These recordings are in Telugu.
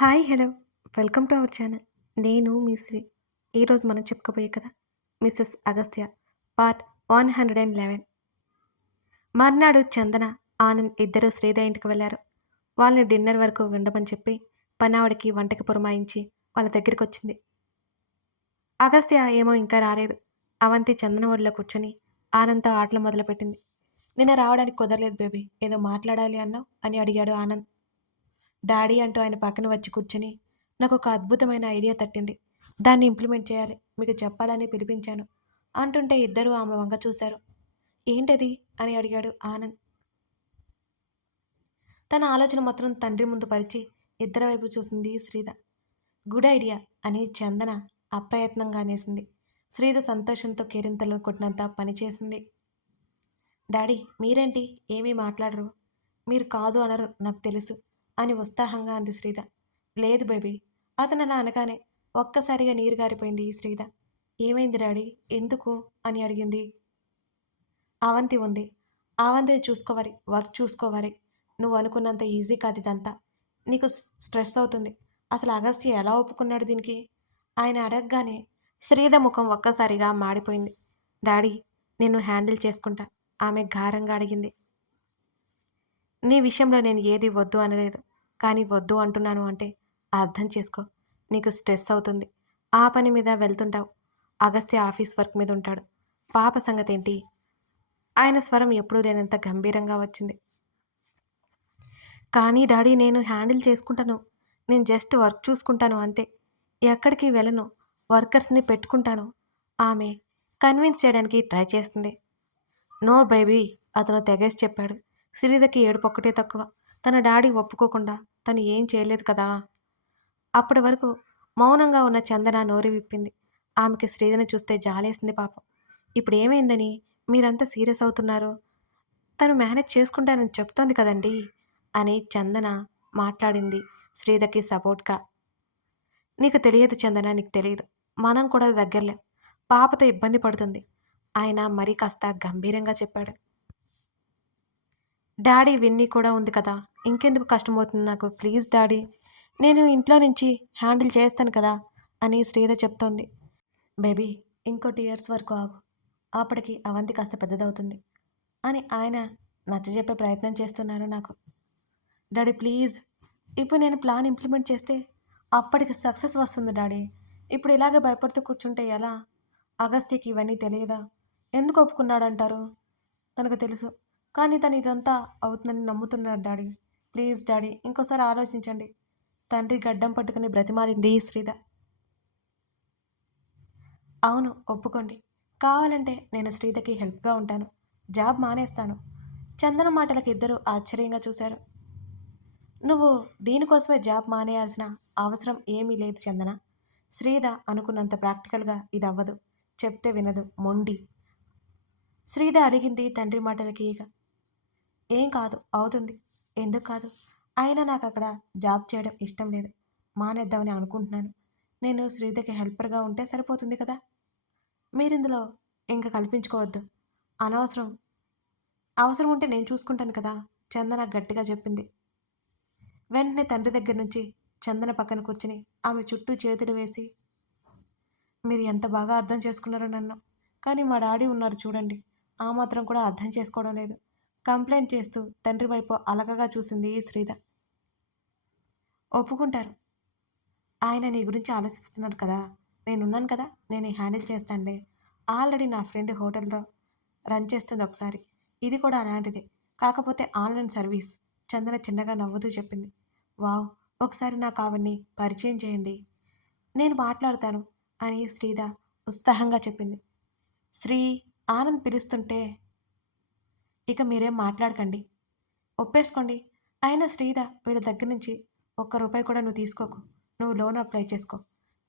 Hi hello welcome to our channel. నేను మీ శ్రీ. ఈరోజు మనం చెప్పుకోబోయే కదా మిస్సెస్ అగస్త్య పార్ట్ 111. మర్నాడు చందన, ఆనంద్ ఇద్దరు శ్రీద ఇంటికి వెళ్ళారు. వాళ్ళని డిన్నర్ వరకు ఉండమని చెప్పి పనావిడికి వంటకి పురమాయించి వాళ్ళ దగ్గరికి వచ్చింది. అగస్త్య ఏమో ఇంకా రాలేదు. అవంతి చందన ఒడిలో కూర్చొని ఆనంద్తో ఆటలు మొదలుపెట్టింది. నిన్న రావడానికి కుదరలేదు బేబీ, ఏదో మాట్లాడాలి అన్నావు అని అడిగాడు ఆనంద్. డాడీ అంటూ ఆయన పక్కన వచ్చి కూర్చుని, నాకు ఒక అద్భుతమైన ఐడియా తట్టింది, దాన్ని ఇంప్లిమెంట్ చేయాలి, మీకు చెప్పాలని పిలిపించాను అంటుంటే ఇద్దరూ ఆమె వంక చూశారు. ఏంటది అని అడిగాడు ఆనంద్. తన ఆలోచన మాత్రం తండ్రి ముందు పరిచి ఇద్దరి వైపు చూసింది శ్రీద. గుడ్ ఐడియా అని చందన అప్రయత్నంగా అనేసింది. శ్రీద సంతోషంతో కేరింతలను కొట్టినంత పనిచేసింది. డాడీ మీరేంటి ఏమీ మాట్లాడరు, మీరు కాదు అనరు నాకు తెలుసు అని ఉత్సాహంగా అంది శ్రీద. లేదు బేబీ, అతను అలా అనగానే ఒక్కసారిగా నీరు గారిపోయింది శ్రీద. ఏమైంది డాడీ, ఎందుకు అని అడిగింది. అవంతి ఉంది, అవంతిని చూసుకోవాలి, వర్క్ చూసుకోవాలి. నువ్వు అనుకున్నంత ఈజీ కాదు ఇదంతా, నీకు స్ట్రెస్ అవుతుంది. అసలు అగస్త్య ఎలా ఒప్పుకున్నాడు దీనికి? ఆయన అడగగానే శ్రీద ముఖం ఒక్కసారిగా మాడిపోయింది. డాడీ నేను హ్యాండిల్ చేసుకుంటా ఆమె గారంగా అడిగింది. నీ విషయంలో నేను ఏది వద్దు అనలేదు, కానీ వద్దు అంటున్నాను అంటే అర్థం చేసుకో. నీకు స్ట్రెస్ అవుతుంది, ఆ పని మీద వెళ్తుంటావు. అగస్త్య ఆఫీస్ వర్క్ మీద ఉంటాడు. పాప సంగతి ఏంటి? ఆయన స్వరం ఎప్పుడూ లేనంత గంభీరంగా వచ్చింది. కానీ డాడీ నేను హ్యాండిల్ చేసుకుంటాను, నేను జస్ట్ వర్క్ చూసుకుంటాను అంతే, ఎక్కడికి వెళ్ళను, వర్కర్స్ని పెట్టుకుంటాను. ఆమె కన్విన్స్ చేయడానికి ట్రై చేస్తుంది. నో బేబీ, అతను తెగేసి చెప్పాడు. శ్రీధకి ఏడుపొక్కటే తక్కువ. తన డాడీ ఒప్పుకోకుండా తను ఏం చేయలేదు కదా. అప్పటి వరకు మౌనంగా ఉన్న చందన నోరు విప్పింది. ఆమెకి శ్రీధని చూస్తే జాలేసింది పాపం. ఇప్పుడు ఏమైందని మీరంతా సీరియస్ అవుతున్నారు? తను మేనేజ్ చేసుకుంటానని చెప్తోంది కదండి అని చందన మాట్లాడింది శ్రీధకి సపోర్ట్గా. నీకు తెలియదు చందన, నీకు తెలియదు. మనం కూడా దగ్గరలేం, పాపతో ఇబ్బంది పడుతుంది. ఆయన మరి కాస్త గంభీరంగా చెప్పాడు. డాడీ విన్నీ కూడా ఉంది కదా, ఇంకెందుకు కష్టమవుతుంది నాకు, ప్లీజ్ డాడీ, నేను ఇంట్లో నుంచి హ్యాండిల్ చేస్తాను కదా అని శ్రీధ చెప్తోంది. బేబీ ఇంకో 2 ఇయర్స్ వరకు ఆగు, అప్పటికి అవంతి కాస్త పెద్దదవుతుంది అని ఆయన నచ్చజెప్పే ప్రయత్నం చేస్తున్నారు నాకు. డాడీ ప్లీజ్, ఇప్పుడు నేను ప్లాన్ ఇంప్లిమెంట్ చేస్తే అప్పటికి సక్సెస్ వస్తుంది డాడీ. ఇప్పుడు ఇలాగే భయపడుతూ కూర్చుంటే ఎలా? అగస్త్యకి ఇవన్నీ తెలియదా? ఎందుకు ఒప్పుకున్నాడంటారు? తనకు తెలుసు, కానీ తను ఇదంతా అవుతుందని నమ్ముతున్నాడు డాడీ. ప్లీజ్ డాడీ ఇంకోసారి ఆలోచించండి. తండ్రి గడ్డం పట్టుకుని బ్రతిమాలింది శ్రీధ. అవును ఒప్పుకోండి, కావాలంటే నేను శ్రీధకి హెల్ప్గా ఉంటాను, జాబ్ మానేస్తాను. చందన మాటలకు ఇద్దరు ఆశ్చర్యంగా చూశారు. నువ్వు దీనికోసమే జాబ్ మానేయాల్సిన అవసరం ఏమీ లేదు చందన. శ్రీధ అనుకున్నంత ప్రాక్టికల్గా ఇది అవ్వదు, చెప్తే వినదు, మొండి. శ్రీధ అడిగింది తండ్రి మాటలకి ఇక. ఏం కాదు, అవుతుంది, ఎందుకు కాదు? అయినా నాకు అక్కడ జాబ్ చేయడం ఇష్టం లేదు, మానేద్దామని అనుకుంటున్నాను. నేను శ్రీధకి హెల్పర్గా ఉంటే సరిపోతుంది కదా. మీరిందులో ఇంకా కల్పించుకోవద్దు, అనవసరం. అవసరం ఉంటే నేను చూసుకుంటాను కదా, చందన గట్టిగా చెప్పింది. వెంటనే తండ్రి దగ్గర నుంచి చందన పక్కన కూర్చుని ఆమె చుట్టూ చేతులు వేసి, మీరు ఎంత బాగా అర్థం చేసుకున్నారో నన్ను, కానీ మా డాడీ ఉన్నారు చూడండి, ఆ మాత్రం కూడా అర్థం చేసుకోవడం లేదు కంప్లైంట్ చేస్తూ తండ్రి వైపు అలకగా చూసింది శ్రీధ. ఒప్పుకుంటారు, ఆయన నీ గురించి ఆలోచిస్తున్నారు కదా, నేనున్నాను కదా, నేను హ్యాండిల్ చేస్తానులే. ఆల్రెడీ నా ఫ్రెండ్ హోటల్లో రన్ చేస్తుంది ఒకసారి, ఇది కూడా అలాంటిదే, కాకపోతే ఆన్లైన్ సర్వీస్. చందన చిన్నగా నవ్వుతూ చెప్పింది. వావ్, ఒకసారి నాకు అవన్నీ పరిచయం చేయండి, నేను మాట్లాడతాను అని శ్రీధ ఉత్సాహంగా చెప్పింది. శ్రీ, ఆనంద్ పిలుస్తుంటే ఇక మీరేం మాట్లాడకండి, ఒప్పేసుకోండి. అయినా శ్రీధ వీళ్ళ దగ్గర నుంచి ₹1 కూడా నువ్వు తీసుకోకు, నువ్వు లోన్ అప్లై చేసుకో,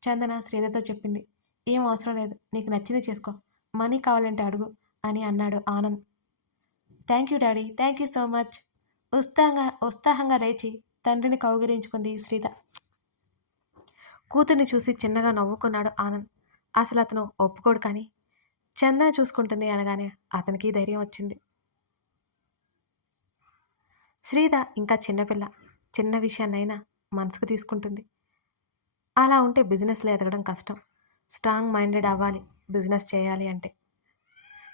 చందన శ్రీధతో చెప్పింది. ఏం అవసరం లేదు, నీకు నచ్చింది చేసుకో, మనీ కావాలంటే అడుగు అని అన్నాడు Anand. Thank you daddy, thank you so much. ఉత్సాహంగా లేచి తండ్రిని కౌగిలించుకుంది శ్రీధ. కూతుర్ని చూసి చిన్నగా నవ్వుకున్నాడు ఆనంద్. అసలు అతను ఒప్పుకోడు, కానీ చందన చూసుకుంటుంది అనగానే అతనికి ధైర్యం వచ్చింది. శ్రీధ ఇంకా చిన్నపిల్ల, చిన్న విషయాన్నైనా మనసుకు తీసుకుంటుంది. అలా ఉంటే బిజినెస్లో ఎదగడం కష్టం. స్ట్రాంగ్ మైండెడ్ అవ్వాలి బిజినెస్ చేయాలి అంటే.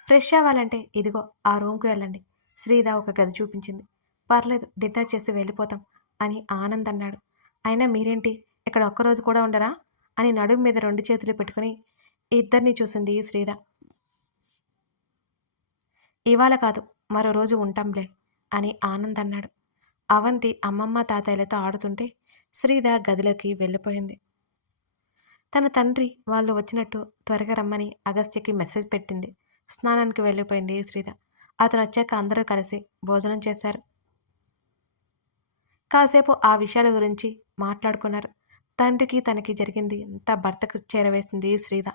ఫ్రెష్ అవ్వాలంటే ఇదిగో ఆ రూమ్కి వెళ్ళండి. శ్రీధ ఒక గది చూపించింది. పర్లేదు డిన్నర్ చేసి వెళ్ళిపోతాం అని ఆనంద్ అన్నాడు. అయినా మీరేంటి ఇక్కడ ఒక్కరోజు కూడా ఉండరా అని నడుం మీద 2 చేతులు పెట్టుకుని ఇద్దరిని చూసింది శ్రీధ. ఇవాళ కాదు మరో రోజు ఉంటాంలే అని ఆనంద్ అన్నాడు. అవంతి అమ్మమ్మ తాతయ్యలతో ఆడుతుంటే శ్రీధ గదిలోకి వెళ్ళిపోయింది. తన తండ్రి వాళ్ళు వచ్చినట్టు త్వరగా రమ్మని అగస్త్యకి మెసేజ్ పెట్టింది. స్నానానికి వెళ్ళిపోయింది శ్రీధ. అతను వచ్చాక అందరూ కలిసి భోజనం చేశారు. కాసేపు ఆ విషయాల గురించి మాట్లాడుకున్నారు. తండ్రికి తనకి జరిగింది అంతా భర్తకు చేరవేసింది శ్రీధ.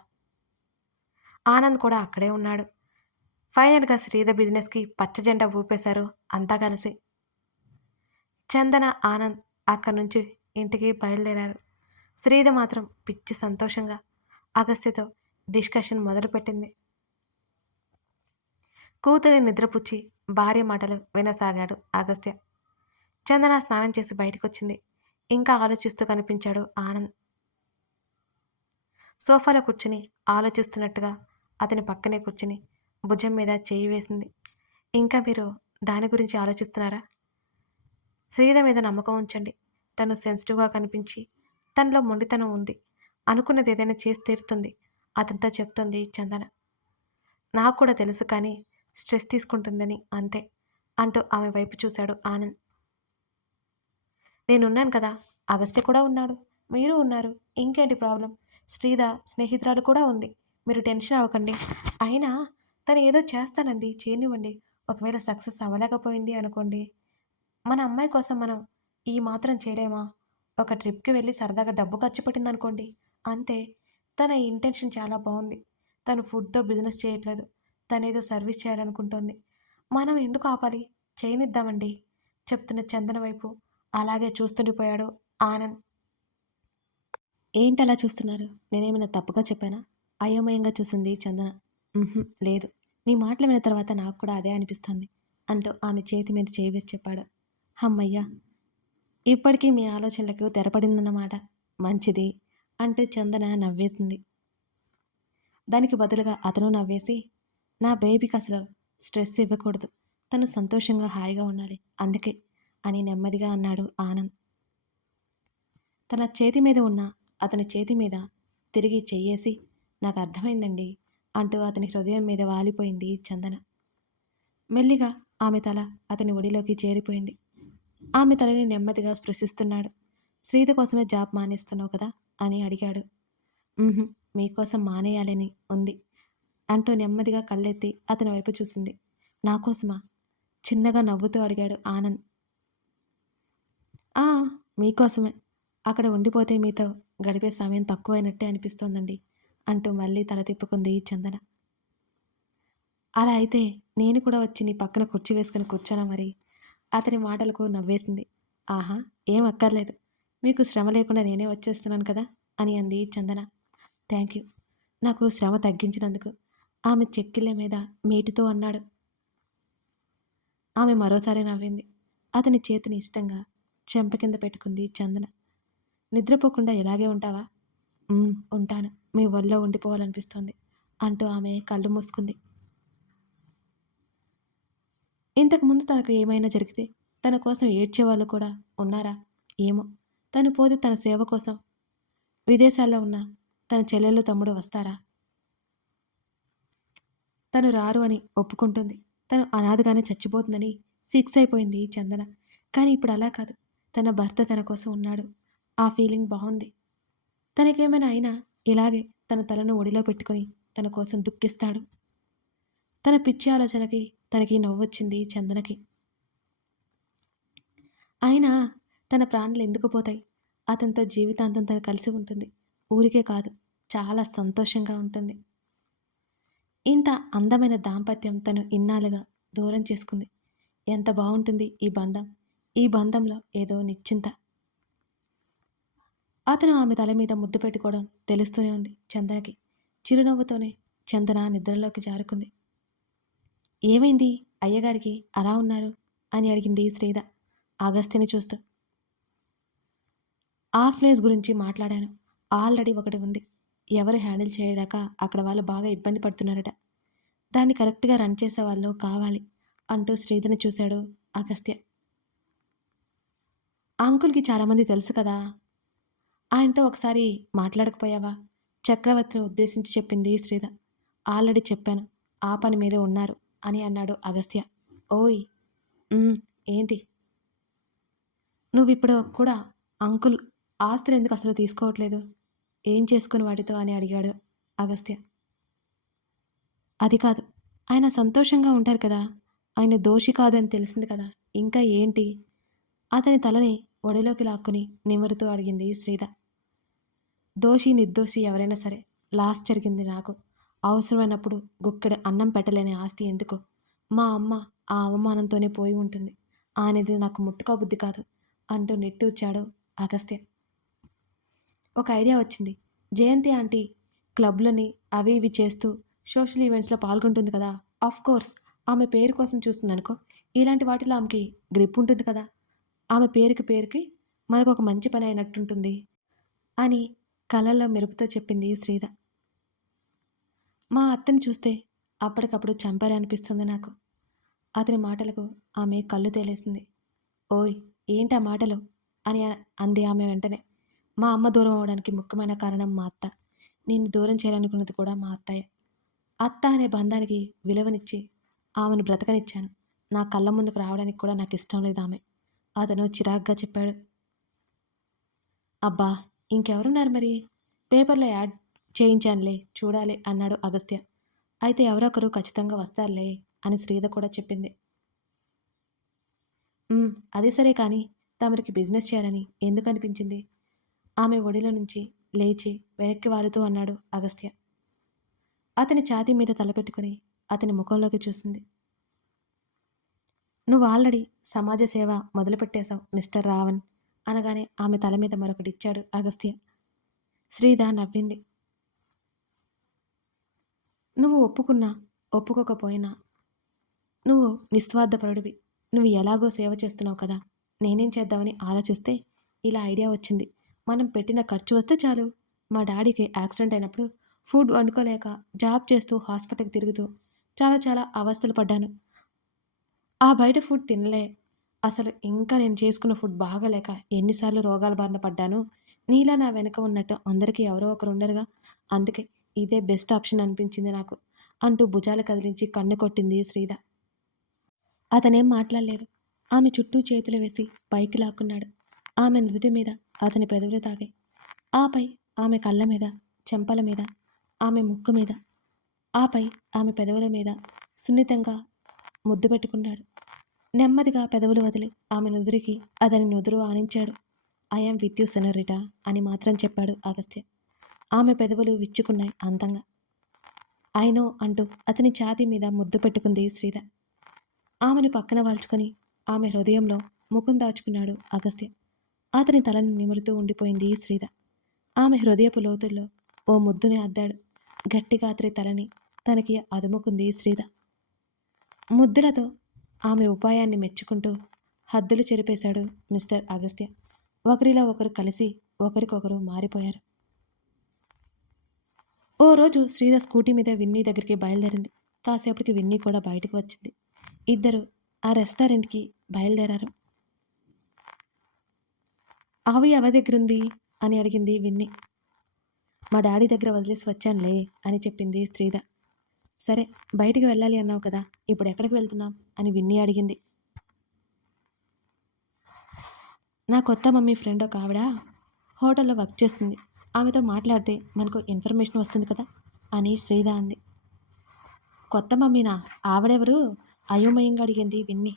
ఆనంద్ కూడా అక్కడే ఉన్నాడు. ఫైనల్గా శ్రీధ బిజినెస్కి పచ్చజెండా ఊపేశారు అంతా కలిసి. చందన ఆనంద్ అక్కడి నుంచి ఇంటికి బయలుదేరారు. శ్రీధ మాత్రం పిచ్చి సంతోషంగా అగస్త్యతో డిస్కషన్ మొదలుపెట్టింది. కూతురి నిద్రపుచ్చి భార్య మాటలు వినసాగాడు అగస్త్య. చందన స్నానం చేసి బయటకొచ్చింది. ఇంకా ఆలోచిస్తూ కనిపించాడు ఆనంద్. సోఫాలో కూర్చుని ఆలోచిస్తున్నట్టుగా అతని పక్కనే కూర్చుని భుజం మీద చేయి వేసింది. ఇంకా మీరు దాని గురించి ఆలోచిస్తున్నారా? శ్రీధ మీద నమ్మకం ఉంచండి. తను సెన్సిటివ్గా కనిపించి తనలో మొండితనం ఉంది. అనుకున్నది ఏదైనా చేసి తీరుతుంది అతనితో చెప్తుంది చందన. నాకు కూడా తెలుసు కానీ స్ట్రెస్ తీసుకుంటుందని అంతే అంటూ ఆమె వైపు చూశాడు ఆనంద్. నేనున్నాను కదా, అగస్త్య కూడా ఉన్నాడు, మీరు ఉన్నారు, ఇంకేంటి ప్రాబ్లం? శ్రీధ స్నేహితురాలు కూడా ఉంది. మీరు టెన్షన్ అవ్వకండి. అయినా తను ఏదో చేస్తానంది, చేయనివ్వండి. ఒకవేళ సక్సెస్ అవ్వలేకపోయింది అనుకోండి, మన అమ్మాయి కోసం మనం ఈ మాత్రం చేయలేమా? ఒక ట్రిప్కి వెళ్ళి సరదాగా డబ్బు ఖర్చు పెట్టిందనుకోండి, అంతే. తన ఇంటెన్షన్ చాలా బాగుంది. తను ఫుడ్తో బిజినెస్ చేయట్లేదు, తనేదో సర్వీస్ చేయాలనుకుంటోంది. మనం ఎందుకు ఆపాలి? చేయనిద్దామండి చెప్తున్న చందన వైపు అలాగే చూస్తుండిపోయాడు ఆనంద్. ఏంటలా చూస్తున్నారు? నేనేమైనా తప్పుగా చెప్పానా? అయోమయంగా చూసింది చందన. లేదు. నీ మాటలు విన్న తర్వాత నాకు కూడా అదే అనిపిస్తుంది అంటూ ఆమె చేతి మీద చేయి వేసి చెప్పాడు. హమ్మయ్యా, ఇప్పటికీ మీ ఆలోచనలకు తెరపడిందన్నమాట. మంచిది అంటూ చందన నవ్వేసింది. దానికి బదులుగా అతను నవ్వేసి, నా బేబీకి అసలు స్ట్రెస్ ఇవ్వకూడదు, తను సంతోషంగా హాయిగా ఉండాలి, అందుకే అని నెమ్మదిగా అన్నాడు ఆనంద్. తన చేతి మీద ఉన్న అతని చేతి మీద తిరిగి చెయ్యేసి, నాకు అర్థమైందండి అంటూ అతని హృదయం మీద వాలిపోయింది చందన. మెల్లిగా ఆమె తల అతని ఒడిలోకి చేరిపోయింది. ఆమె తలని నెమ్మదిగా స్పృశిస్తున్నాడు. శ్రీధ కోసమే జాబ్ మానేస్తున్నావు కదా అని అడిగాడు. మీకోసం మానేయాలని ఉంది అంటూ నెమ్మదిగా కళ్ళెత్తి అతని వైపు చూసింది. నాకోసమా? చిన్నగా నవ్వుతూ అడిగాడు ఆనంద్. మీకోసమే. అక్కడ ఉండిపోతే మీతో గడిపే సమయం తక్కువైనట్టే అనిపిస్తోందండి అంటూ మళ్ళీ తల తిప్పుకుంది చందన. అలా అయితే నేను కూడా వచ్చి నీ పక్కన కుర్చీ వేసుకుని కూర్చోనా మరి? అతని మాటలకు నవ్వేసింది. ఆహా, ఏం అక్కర్లేదు, మీకు శ్రమ లేకుండా నేనే వచ్చేస్తున్నాను కదా అని అంది చందన. థ్యాంక్ యూ, నాకు శ్రమ తగ్గించినందుకు ఆమె చెక్కిళ్ళ మీద మీటితో అన్నాడు. ఆమె మరోసారి నవ్వింది. అతని చేతిని ఇష్టంగా చెంప కింద పెట్టుకుంది చందన. నిద్రపోకుండా ఇలాగే ఉంటావా? ఉంటాను, మీ ఒళ్ళో ఉండిపోవాలనిపిస్తోంది అంటూ ఆమె కళ్ళు మూసుకుంది. ఇంతకుముందు తనకు ఏమైనా జరిగితే తన కోసం ఏడ్చేవాళ్ళు కూడా ఉన్నారా? ఏమో. తను పోతే తన సేవ కోసం విదేశాల్లో ఉన్న తన చెల్లెళ్ళు తమ్ముడు వస్తారా? తను రారు అని ఒప్పుకుంటుంది. తను అనాథగానే చచ్చిపోతుందని ఫిక్స్ అయిపోయింది చందన. కానీ ఇప్పుడు అలా కాదు. తన భర్త తన కోసం ఉన్నాడు. ఆ ఫీలింగ్ బాగుంది. తనకేమైనా అయినా ఇలాగే తన తలను ఒడిలో పెట్టుకుని తన కోసం దుఃఖిస్తాడు. తన పిచ్చి ఆలోచనకి తనకి నవ్వొచ్చింది చందనకి. అయినా తన ప్రాణాలు ఎందుకు పోతాయి? అతనితో జీవితాంతం తను కలిసి ఉంటుంది. ఊరికే కాదు, చాలా సంతోషంగా ఉంటుంది. ఇంత అందమైన దాంపత్యం తను ఇన్నాళ్ళుగా దూరం చేసుకుంది. ఎంత బాగుంటుంది ఈ బంధం. ఈ బంధంలో ఏదో నిశ్చింత. అతను ఆమె తల మీద ముద్దు పెట్టుకోవడం తెలుస్తూనే ఉంది చందనకి. చిరునవ్వుతోనే చందన నిద్రలోకి జారుకుంది. ఏమైంది అయ్యగారికి అలా ఉన్నారు అని అడిగింది శ్రీధ అగస్త్యని చూస్తూ. ఆ ప్లేస్ గురించి మాట్లాడాను. ఆల్రెడీ ఒకటి ఉంది. ఎవరు హ్యాండిల్ చేయలేక అక్కడ వాళ్ళు బాగా ఇబ్బంది పడుతున్నారట. దాన్ని కరెక్ట్‌గా రన్ చేసేవాళ్ళు కావాలి అంటూ శ్రీధర్‌ని చూశాడు అగస్త్య. ఆ అంకుల్‌కి చాలామంది తెలుసు కదా! ఆయనతో ఒకసారి మాట్లాడకపోయావా? చక్రవర్తిని ఉద్దేశించి చెప్పింది శ్రీధ. ఆల్రెడీ చెప్పాను. ఆ పని మీదే ఉన్నారు అని అన్నాడు అగస్త్య. ఓయ్! హ్మ్. ఏంటి? నువ్విప్పుడు కూడా అంకుల్ ఆస్తులెందుకు అసలు తీసుకోవట్లేదు? ఏం చేసుకుని వాటితో అని అడిగాడు అగస్త్య. అది కాదు. ఆయన సంతోషంగా ఉంటారు కదా! ఆయన దోషి కాదని తెలిసింది కదా! ఇంకా ఏంటి? అతని తలని ఒడిలోకి లాక్కుని నిమురుతూ అడిగింది శ్రీధ. దోషి, నిర్దోషి ఎవరైనా సరే లాస్ జరిగింది నాకు. అవసరమైనప్పుడు గుక్కెడు అన్నం పెట్టలేని ఆస్తి ఎందుకు? మా అమ్మ ఆ అవమానంతోనే పోయి ఉంటుంది. ఆయనది నాకు ముట్టుకోబుద్ధి కాదు అంటూ నిట్టూర్చాడు అగస్త్య. ఒక ఐడియా వచ్చింది. జయంతి ఆంటీ క్లబ్‌లని అవి ఇవి చేస్తూ సోషల్ ఈవెంట్స్‌లో పాల్గొంటుంది కదా! ఆఫ్‌కోర్స్ ఆమె పేరు కోసం చూస్తుందనుకో. ఇలాంటి వాటిలో ఆమెకి గ్రిప్ ఉంటుంది కదా! ఆమె పేరుకి మనకొక మంచి పని అయినట్టుంటుంది అని కళ్ళల్లో మెరుపుతో చెప్పింది శ్రీధ. మా అత్తని చూస్తే అప్పటికప్పుడు చంపాలనిపిస్తుంది నాకు. అతని మాటలకు ఆమె కళ్ళు తేలేసింది. ఓయ్! ఏంటా మాటలు? అని అంది ఆమె వెంటనే. మా అమ్మ దూరం అవ్వడానికి ముఖ్యమైన కారణం మా అత్త. నిన్ను దూరం చేయాలనుకున్నది కూడా మా అత్తయ్య. అత్త అనే బంధానికి విలువనిచ్చి ఆమెను బ్రతకనిచ్చాను. నా కళ్ళ ముందుకు రావడానికి కూడా నాకిష్టం లేదు ఆమె. అతను చిరాగ్గా చెప్పాడు. అబ్బా! ఇంకెవరున్నారు మరి? పేపర్‌లో యాడ్ చేయించానులే చూడాలి అన్నాడు అగస్త్య. అయితే ఎవరో ఒకరు ఖచ్చితంగా వస్తారులే అని శ్రీధ కూడా చెప్పింది. అది సరే కానీ తమరికి బిజినెస్ చేయాలని ఎందుకనిపించింది? ఆమె ఒడిలో నుంచి లేచి వెనక్కి వాలుతూ అన్నాడు అగస్త్య. అతని ఛాతీ మీద తలపెట్టుకుని అతని ముఖంలోకి చూసింది. నువ్వు ఆల్రెడీ సమాజ సేవ మొదలుపెట్టేశావు మిస్టర్ రావణ్ అనగానే ఆమె తల మీద మరొకటిచ్చాడు అగస్త్య. శ్రీధ నవ్వింది. నువ్వు ఒప్పుకున్నా ఒప్పుకోకపోయినా నువ్వు నిస్వార్థపరుడివి. నువ్వు ఎలాగో సేవ చేస్తున్నావు కదా! నేనేం చేద్దామని ఆలోచిస్తే ఇలా ఐడియా వచ్చింది. మనం పెట్టిన ఖర్చు వస్తే చాలు. మా డాడీకి యాక్సిడెంట్ అయినప్పుడు ఫుడ్ వండుకోలేక జాబ్ చేస్తూ హాస్పిటల్‌కి తిరుగుతూ చాలా చాలా అవస్థలు పడ్డాను. ఆ బయట ఫుడ్ తినలే. అసలు ఇంకా నేను చేసుకున్న ఫుడ్ బాగాలేక ఎన్నిసార్లు రోగాల బారిన పడ్డాను. నీలా నా వెనక ఉన్నట్టు అందరికీ ఎవరో ఒకరు ఉండరుగా. అందుకే ఇదే బెస్ట్ ఆప్షన్ అనిపించింది నాకు అంటూ భుజాలు కదిలించి కన్ను కొట్టింది శ్రీధ. అతనేం మాట్లాడలేదు. ఆమె చుట్టూ చేతులు వేసి పైకి లాక్కున్నాడు. ఆమె నుదుటి మీద అతని పెదవులు తాకాయి. ఆపై ఆమె కళ్ళ మీద, చెంపల మీద, ఆమె ముక్కు మీద, ఆపై ఆమె పెదవుల మీద సున్నితంగా ముద్దు పెట్టుకున్నాడు. నెమ్మదిగా పెదవులు వదిలి ఆమె నుదురికి అతని నుదురు ఆనించాడు. I am with you senorita అని మాత్రం చెప్పాడు అగస్త్య. ఆమె పెదవులు విచ్చుకున్నాయి అందంగా. ఐ నో అంటూ అతని ఛాతీ మీద ముద్దు పెట్టుకుంది శ్రీధ. ఆమెను పక్కన వాల్చుకొని ఆమె హృదయంలో ముఖం దాచుకున్నాడు అగస్త్య. అతని తలను నిమురుతూ ఉండిపోయింది శ్రీధ. ఆమె హృదయపు లోతుల్లో ఓ ముద్దుని అద్దాడు. గట్టిగా అతని తలని తనకి అదుముకుంది శ్రీధ. ముద్దులతో ఆమె ఉపాయాన్ని మెచ్చుకుంటూ హద్దులు చెరిపేశాడు మిస్టర్ అగస్త్య. ఒకరిలో ఒకరు కలిసి ఒకరికొకరు మారిపోయారు. ఓ రోజు శ్రీధ స్కూటీ మీద విన్నీ దగ్గరికి బయలుదేరింది. కాసేపటికి విన్నీ కూడా బయటకు వచ్చింది. ఇద్దరు ఆ రెస్టారెంట్‌కి బయలుదేరారు. ఆవి ఎవరి దగ్గరుంది అని అడిగింది విన్నీ. మా డాడీ దగ్గర వదిలేసి వచ్చానులే అని చెప్పింది శ్రీధ. సరే బయటికి వెళ్ళాలి అన్నావు కదా, ఇప్పుడు ఎక్కడికి వెళ్తున్నాం అని విన్నీ అడిగింది. నా కొత్త మమ్మీ ఫ్రెండ్ ఒక ఆవిడ హోటల్లో వర్క్ చేస్తుంది. ఆమెతో మాట్లాడితే మనకు ఇన్ఫర్మేషన్ వస్తుంది కదా అని శ్రీధ అంది. కొత్త మమ్మీనా? ఆవిడెవరు? అయోమయంగా అడిగింది విన్నీ.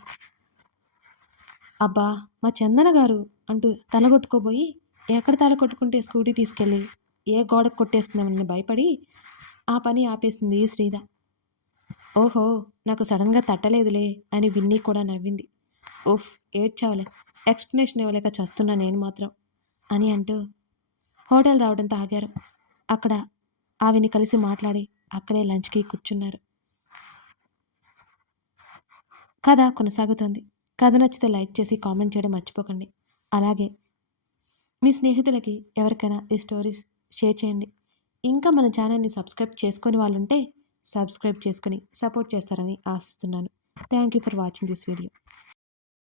అబ్బా మా చందన గారు అంటూ తలగొట్టుకోబోయి ఎక్కడ తల కొట్టుకుంటే స్కూటీ తీసుకెళ్ళి ఏ గోడకు కొట్టేస్తుందని భయపడి ఆ పని ఆపేసింది శ్రీధ. ఓహో నాకు సడన్గా తట్టలేదులే అని విన్నీ కూడా నవ్వింది. ఉఫ్ ఏడ్చావులే, ఎక్స్ప్లెనేషన్ ఇవ్వలేక చస్తున్నా నేను మాత్రం అని అంటూ హోటల్ రావడంతో ఆగారు. అక్కడ ఆవిని కలిసి మాట్లాడి అక్కడే లంచ్కి కూర్చున్నారు. కథ కొనసాగుతోంది. కథ నచ్చితే లైక్ చేసి కామెంట్ చేయడం మర్చిపోకండి. అలాగే మీ స్నేహితులకి ఎవరికైనా ఈ స్టోరీస్ షేర్ చేయండి. ఇంకా మన ఛానల్ని సబ్స్క్రైబ్ చేసుకొని వాళ్ళుంటే సబ్స్క్రైబ్ చేసుకొని సపోర్ట్ చేస్తారని ఆశిస్తున్నాను. Thank you for watching this video.